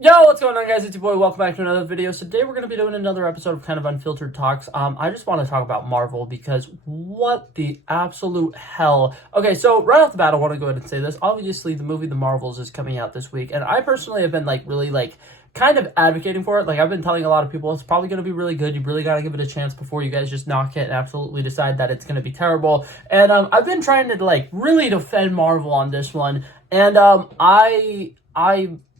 Yo, what's going on, guys? It's your boy. Welcome back to another video. So today we're going to be doing another episode of kind of Unfiltered Talks. I just want to talk about Marvel because what the absolute hell. Okay, so right off the bat, I want to go ahead and say this. Obviously, the movie The Marvels is coming out this week, and I personally have been really kind of advocating for it. Like, I've been telling a lot of people it's probably going to be really good. You really got to give it a chance before you guys just knock it and absolutely decide that it's going to be terrible. And I've been trying to really defend Marvel on this one, and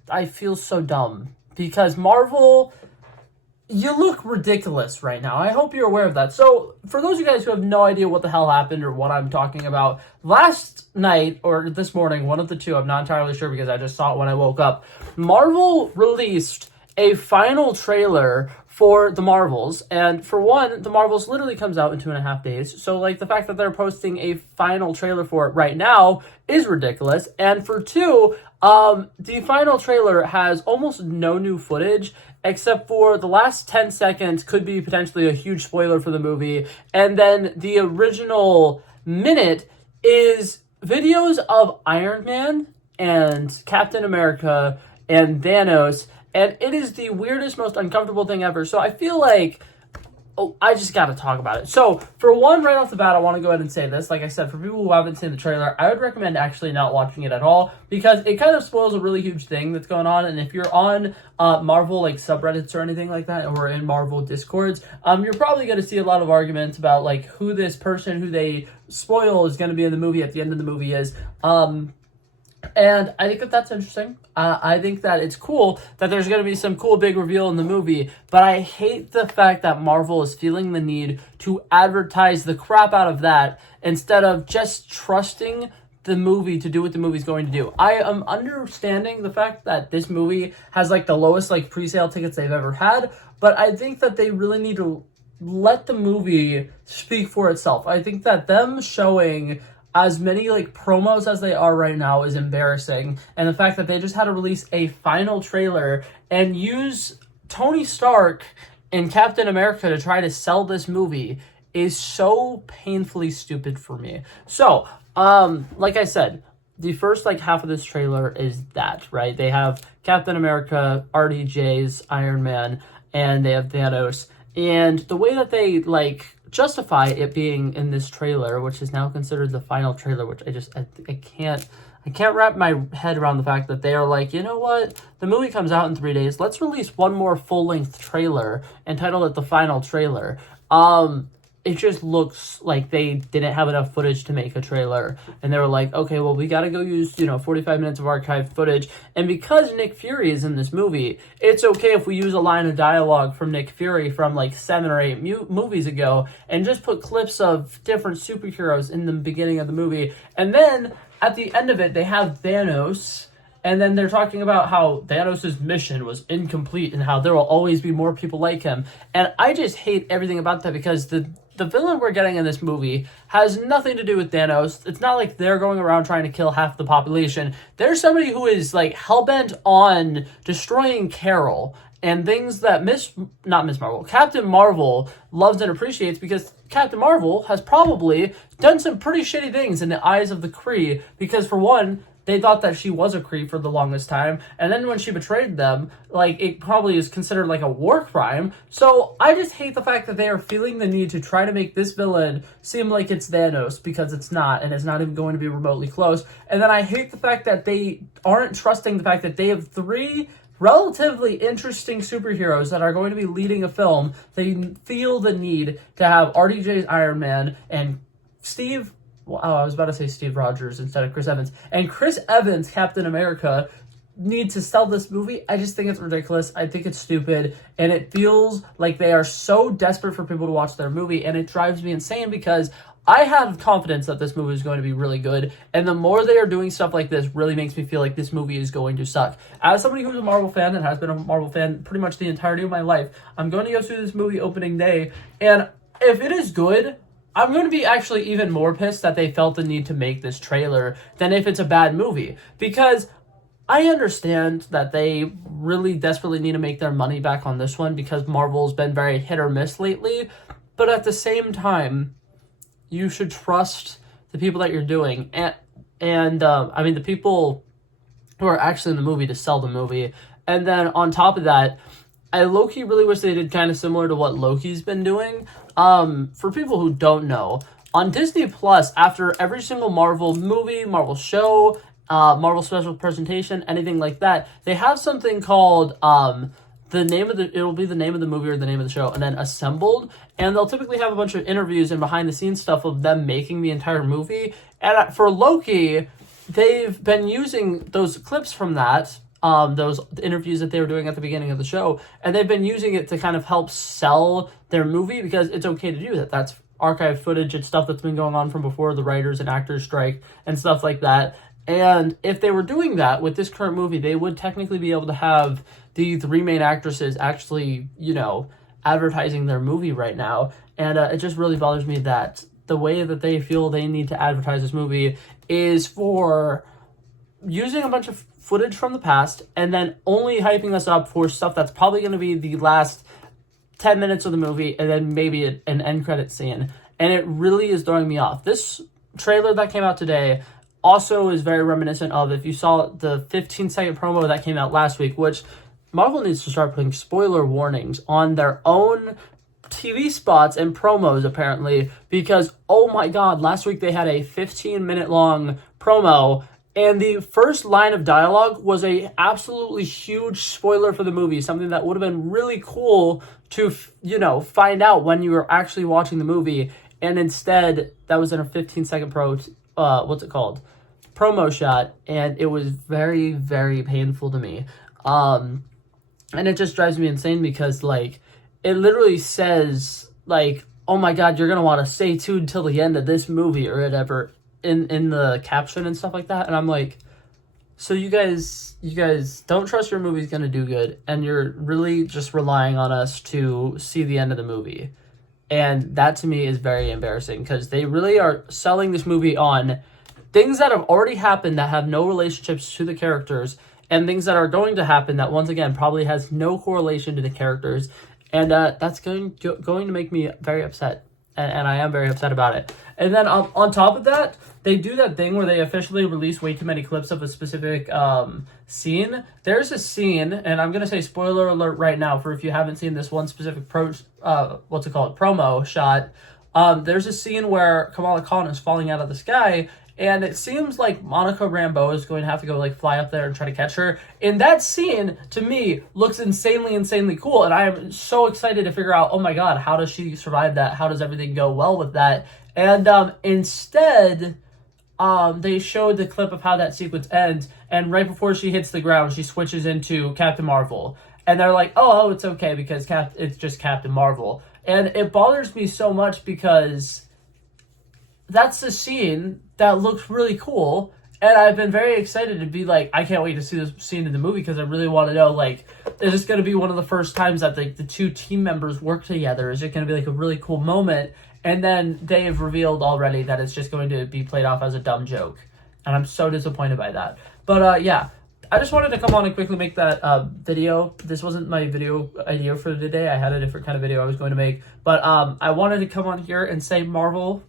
I feel so dumb because Marvel, you look ridiculous right now. I hope you're aware of that. So, for those of you guys who have no idea what the hell happened or what I'm talking about, last night or this morning, one of the two, I'm not entirely sure because I just saw it when I woke up, Marvel released a final trailer for the Marvels. And for one, the Marvels literally comes out in 2.5 days. So, the fact that they're posting a final trailer for it right now is ridiculous. And for two, the final trailer has almost no new footage except for the last 10 seconds could be potentially a huge spoiler for the movie. And then the original minute is videos of Iron Man and Captain America and Thanos. And it is the weirdest, most uncomfortable thing ever. So I feel like, I just got to talk about it. So, for one, right off the bat, I want to go ahead and say this. Like I said, for people who haven't seen the trailer, I would recommend actually not watching it at all because it kind of spoils a really huge thing that's going on. And if you're on Marvel, subreddits or anything like that, or in Marvel Discords, you're probably going to see a lot of arguments about, who this person who they spoil is going to be in the movie at the end of the movie is. And I think that that's interesting. I think that it's cool that there's going to be some cool big reveal in the movie, but I hate the fact that Marvel is feeling the need to advertise the crap out of that instead of just trusting the movie to do what the movie's going to do. I am understanding the fact that this movie has the lowest pre-sale tickets they've ever had, but I think that they really need to let the movie speak for itself. I think that them showing as many promos as they are right now is embarrassing, and the fact that they just had to release a final trailer and use Tony Stark and Captain America to try to sell this movie is so painfully stupid for me. So, like I said, the first half of this trailer is that, right? They have Captain America, RDJ's Iron Man, and they have Thanos. And the way that they justify it being in this trailer, which is now considered the final trailer, which I can't wrap my head around the fact that they are you know what? The movie comes out in 3 days. Let's release one more full-length trailer and title it the final trailer. It just looks like they didn't have enough footage to make a trailer. And they were like, okay, well, we got to go use, 45 minutes of archived footage. And because Nick Fury is in this movie, it's okay if we use a line of dialogue from Nick Fury from 7 or 8 movies ago and just put clips of different superheroes in the beginning of the movie. And then at the end of it, they have Thanos. And then they're talking about how Thanos' mission was incomplete and how there will always be more people like him. And I just hate everything about that because the villain we're getting in this movie has nothing to do with Thanos. It's not like they're going around trying to kill half the population. There's somebody who is hell-bent on destroying Carol and things that Captain Marvel loves and appreciates because Captain Marvel has probably done some pretty shitty things in the eyes of the Kree because, for one, they thought that she was a Kree for the longest time, and then when she betrayed them, it probably is considered a war crime. So I just hate the fact that they are feeling the need to try to make this villain seem like it's Thanos, because it's not, and it's not even going to be remotely close. And then I hate the fact that they aren't trusting the fact that they have 3 relatively interesting superheroes that are going to be leading a film. They feel the need to have RDJ's Iron Man and I was about to say Steve Rogers instead of Chris Evans. And Chris Evans, Captain America, need to sell this movie. I just think it's ridiculous. I think it's stupid. And it feels like they are so desperate for people to watch their movie. And it drives me insane because I have confidence that this movie is going to be really good. And the more they are doing stuff like this really makes me feel like this movie is going to suck. As somebody who's a Marvel fan and has been a Marvel fan pretty much the entirety of my life, I'm going to go through this movie opening day. And if it is good, I'm going to be actually even more pissed that they felt the need to make this trailer than if it's a bad movie. Because I understand that they really desperately need to make their money back on this one because Marvel's been very hit or miss lately. But at the same time, you should trust the people that you're doing. And the people who are actually in the movie to sell the movie. And then on top of that, I low-key really wish they did kind of similar to what Loki's been doing. For people who don't know, on Disney Plus, after every single Marvel movie, Marvel show, Marvel special presentation, anything like that, they have something called it'll be the name of the movie or the name of the show, and then Assembled, and they'll typically have a bunch of interviews and behind the scenes stuff of them making the entire movie. And for Loki, they've been using those clips from that, those interviews that they were doing at the beginning of the show, and they've been using it to kind of help sell their movie, because it's okay to do that. That's archive footage. It's stuff that's been going on from before the writers and actors strike and stuff like that. And if they were doing that with this current movie, they would technically be able to have the three main actresses actually, advertising their movie right now. And it just really bothers me that the way that they feel they need to advertise this movie is for using a bunch of footage from the past and then only hyping us up for stuff that's probably going to be the last 10 minutes of the movie and then maybe an end credit scene. And it really is throwing me off. This trailer that came out today also is very reminiscent of, if you saw the 15-second promo that came out last week, which Marvel needs to start putting spoiler warnings on their own TV spots and promos, apparently, because, oh my god, last week they had a 15-minute long promo, and the first line of dialogue was a absolutely huge spoiler for the movie, something that would have been really cool to, find out when you were actually watching the movie, and instead, that was in a 15-second promo shot, and it was very, very painful to me. And it just drives me insane because, it literally says, oh my god, you're going to want to stay tuned till the end of this movie or whatever in the caption and stuff like that. And I'm like, so you guys don't trust your movie's going to do good, and you're really just relying on us to see the end of the movie. And that to me is very embarrassing, because they really are selling this movie on things that have already happened that have no relationships to the characters, and things that are going to happen that, once again, probably has no correlation to the characters. And that's going to make me very upset. And I am very upset about it. And then on top of that, they do that thing where they officially release way too many clips of a specific scene. There's a scene, and I'm going to say spoiler alert right now for if you haven't seen this one specific promo shot. There's a scene where Kamala Khan is falling out of the sky, and it seems like Monica Rambeau is going to have to go fly up there and try to catch her. And that scene, to me, looks insanely cool. And I am so excited to figure out, oh my god, how does she survive that? How does everything go well with that? And instead, they showed the clip of how that sequence ends. And right before she hits the ground, she switches into Captain Marvel. And they're like, oh, it's okay because it's just Captain Marvel. And it bothers me so much because that's the scene that looks really cool, and I've been very excited to be I can't wait to see this scene in the movie, because I really want to know, is this going to be one of the first times that the two team members work together? Is it going to be a really cool moment? And then they've revealed already that it's just going to be played off as a dumb joke, and I'm so disappointed by that. But yeah, I just wanted to come on and quickly make that video. This wasn't my video idea for today. I had a different kind of video I was going to make, but I wanted to come on here and say, Marvel,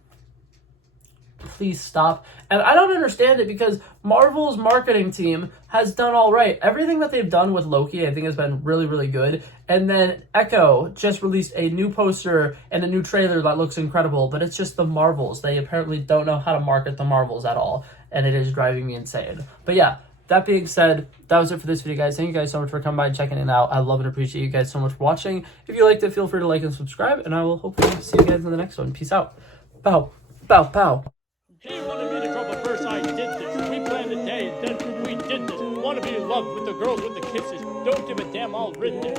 please stop. And I don't understand it, because Marvel's marketing team has done all right. Everything that they've done with Loki, I think, has been really, really good. And then Echo just released a new poster and a new trailer that looks incredible, but it's just the Marvels. They apparently don't know how to market the Marvels at all, and it is driving me insane. But yeah, that being said, that was it for this video, guys. Thank you guys so much for coming by and checking it out. I love and appreciate you guys so much for watching. If you liked it, feel free to like and subscribe, and I will hopefully see you guys in the next one. Peace out. Bow. Bow. Bow. He wanted me to trouble first, I did this. We planned a day, then we did this. Wanna be in love with the girls with the kisses. Don't give a damn, I'll rid this.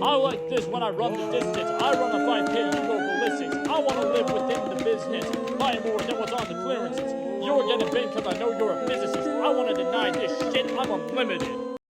I like this when I run the distance. I run a 5K, you go ballistics. I wanna live within the business. Buy more than what's on the clearances. You're getting bent cause I know you're a physicist. I wanna deny this shit, I'm unlimited.